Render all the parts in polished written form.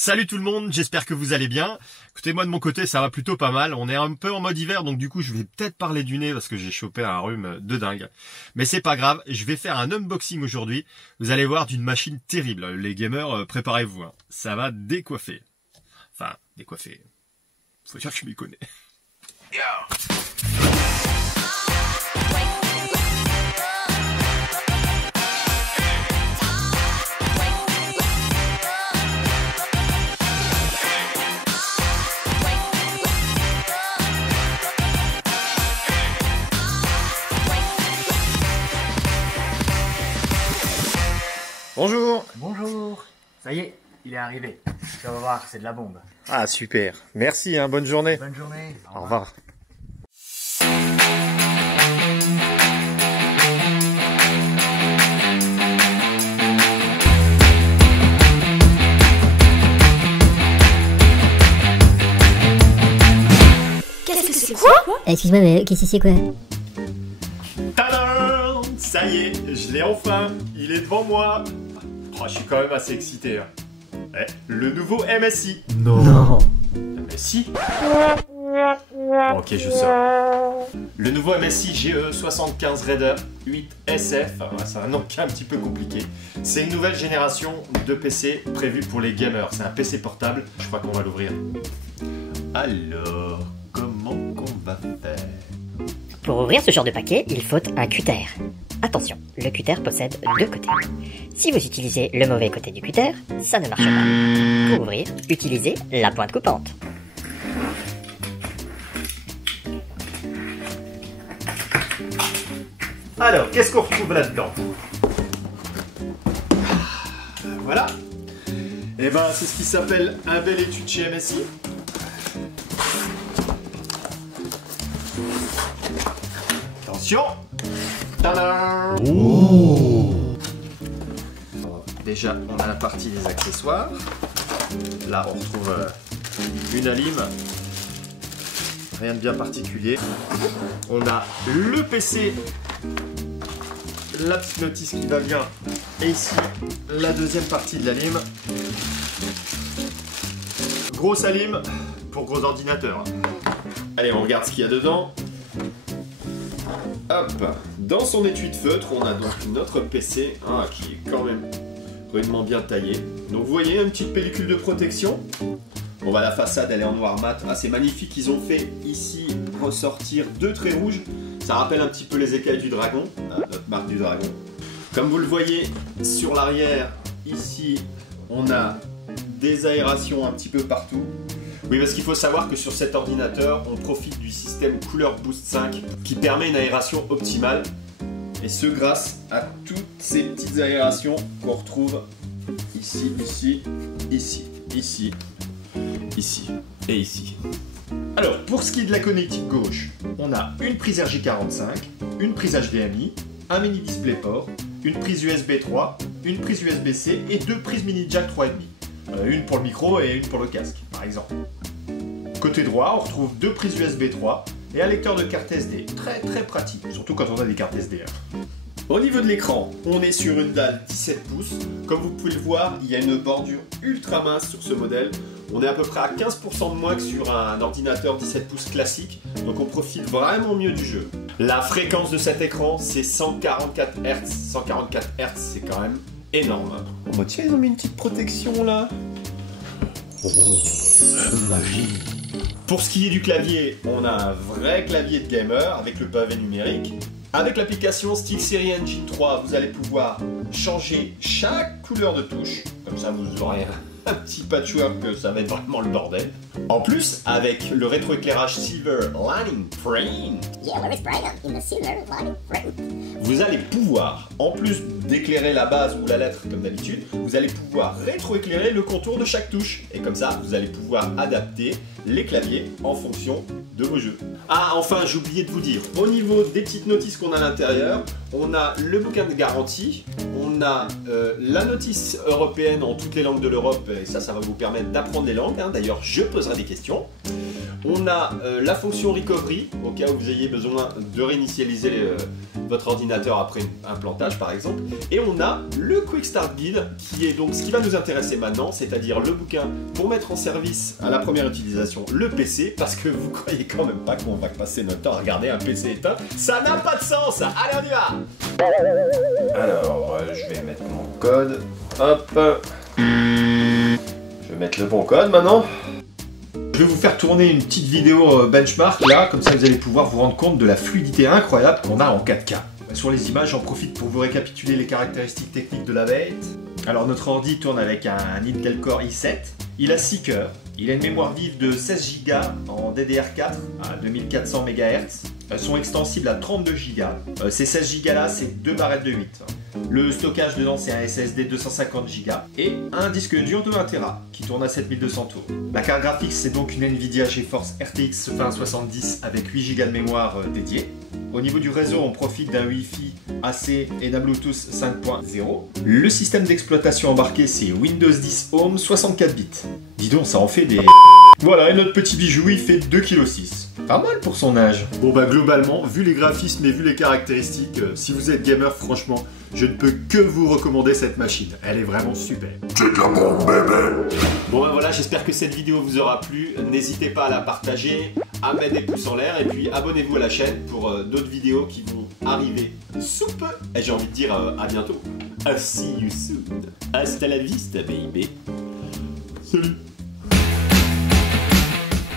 Salut tout le monde, j'espère que vous allez bien. Écoutez, moi de mon côté ça va plutôt pas mal. On est un peu en mode hiver, donc du coup je vais peut-être parler du nez parce que j'ai chopé un rhume de dingue. Mais c'est pas grave, je vais faire un unboxing aujourd'hui. Vous allez voir d'une machine terrible. Les gamers, préparez-vous, hein. Ça va décoiffer. Enfin, décoiffer. Faut dire que je m'y connais. Bonjour. Bonjour. Ça y est, il est arrivé. Tu vas voir, c'est de la bombe. Ah super, merci, hein, bonne journée. Bonne journée. Au revoir. Qu'est-ce que c'est quoi? Excuse-moi, mais qu'est-ce que c'est quoi? Tadam! Ça y est, je l'ai enfin. Il est devant moi. Oh, je suis quand même assez excité. Hein. Le nouveau MSI. Non. MSI? Bon, ok, je sors. Le nouveau MSI GE75 Raider 8 SF. C'est un nom qui est un petit peu compliqué. C'est une nouvelle génération de PC prévue pour les gamers. C'est un PC portable. Je crois qu'on va l'ouvrir. Alors, comment qu'on va faire? Pour ouvrir ce genre de paquet, il faut un cutter. Attention, le cutter possède deux côtés. Si vous utilisez le mauvais côté du cutter, ça ne marche pas. Pour ouvrir, utilisez la pointe coupante. Alors, qu'est-ce qu'on retrouve là-dedans? Voilà. Et ben, c'est ce qui s'appelle un bel étui de chez MSI. Attention. Tadam! Oh. Déjà, on a la partie des accessoires. Là, on retrouve une alime. Rien de bien particulier. On a le PC, la petite notice qui va bien. Et ici, la deuxième partie de la lime. Grosse alime pour gros ordinateurs. Allez, on regarde ce qu'il y a dedans. Hop, dans son étui de feutre, on a donc notre PC qui est quand même rudement bien taillé. Donc vous voyez, une petite pellicule de protection. Bon bah la façade elle est en noir mat, c'est magnifique. Ils ont fait ici ressortir deux traits rouges. Ça rappelle un petit peu les écailles du dragon, notre marque du dragon. Comme vous le voyez sur l'arrière, ici on a des aérations un petit peu partout. Oui, parce qu'il faut savoir que sur cet ordinateur, on profite du système Cooler Boost 5 qui permet une aération optimale. Et ce grâce à toutes ces petites aérations qu'on retrouve ici, ici, ici, ici, ici et ici. Alors, pour ce qui est de la connectique gauche, on a une prise RJ45, une prise HDMI, un mini DisplayPort, une prise USB 3, une prise USB-C et deux prises mini jack 3,5. Une pour le micro et une pour le casque, par exemple. Côté droit, on retrouve deux prises USB 3 et un lecteur de carte SD. Très très pratique, surtout quand on a des cartes SD. Au niveau de l'écran, on est sur une dalle 17 pouces. Comme vous pouvez le voir, il y a une bordure ultra mince sur ce modèle. On est à peu près à 15% de moins que sur un ordinateur 17 pouces classique. Donc on profite vraiment mieux du jeu. La fréquence de cet écran, c'est 144 Hz. 144 Hz, c'est quand même énorme. Oh bah tiens, ils ont mis une petite protection là. Oh, magie. Pour ce qui est du clavier, on a un vrai clavier de gamer avec le pavé numérique. Avec l'application SteelSeries Engine 3, vous allez pouvoir changer chaque couleur de touche. Comme ça, vous aurez un petit patchwork, ça va être vraiment le bordel. En plus, avec le rétroéclairage Silver Lining Frame, vous allez pouvoir, en plus d'éclairer la base ou la lettre comme d'habitude, vous allez pouvoir rétroéclairer le contour de chaque touche. Et comme ça, vous allez pouvoir adapter les claviers en fonction de vos jeux. Ah, enfin, j'ai oublié de vous dire, au niveau des petites notices qu'on a à l'intérieur, on a le bouquin de garantie, on a la notice européenne en toutes les langues de l'Europe, et ça va vous permettre d'apprendre les langues. D'ailleurs, je poserai des questions. On a la fonction recovery, au cas où vous ayez besoin de réinitialiser votre ordinateur après un plantage par exemple. Et on a le Quick Start Guide, qui est donc ce qui va nous intéresser maintenant, c'est-à-dire le bouquin pour mettre en service à la première utilisation le PC, parce que vous croyez quand même pas qu'on va passer notre temps à regarder un PC éteint, ça n'a pas de sens. Allez, on y va. Alors, je vais mettre mon code, hop, je vais mettre le bon code maintenant. Je vais vous faire tourner une petite vidéo benchmark là, comme ça vous allez pouvoir vous rendre compte de la fluidité incroyable qu'on a en 4K. Sur les images, j'en profite pour vous récapituler les caractéristiques techniques de la bête. Alors notre ordi tourne avec un Intel Core i7, il a 6 cœurs, il a une mémoire vive de 16 Go en DDR4 à 2400 MHz, sont extensibles à 32 Go. Ces 16 Go là, c'est 2 barrettes de 8. Le stockage dedans, c'est un SSD 250 Go et un disque dur de 1 Tera qui tourne à 7200 tours. La carte graphique, c'est donc une Nvidia GeForce RTX 2070 avec 8 Go de mémoire dédiée. Au niveau du réseau, on profite d'un Wi-Fi AC et d'un Bluetooth 5.0. Le système d'exploitation embarqué, c'est Windows 10 Home 64 bits. Dis donc, ça en fait des... Voilà, et notre petit bijou, il fait 2,6 kg. Pas mal pour son âge. Bon bah globalement, vu les graphismes et vu les caractéristiques, si vous êtes gamer, franchement, je ne peux que vous recommander cette machine. Elle est vraiment super. C'est de la bombe, bébé. Bon bah voilà, j'espère que cette vidéo vous aura plu. N'hésitez pas à la partager, à mettre des pouces en l'air et puis abonnez-vous à la chaîne pour d'autres vidéos qui vont arriver sous peu. Et j'ai envie de dire à bientôt. I'll see you soon. Hasta la vista, baby. Salut.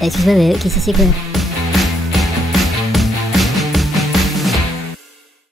Excuse-moi, mais qu'est-ce que c'est quoi?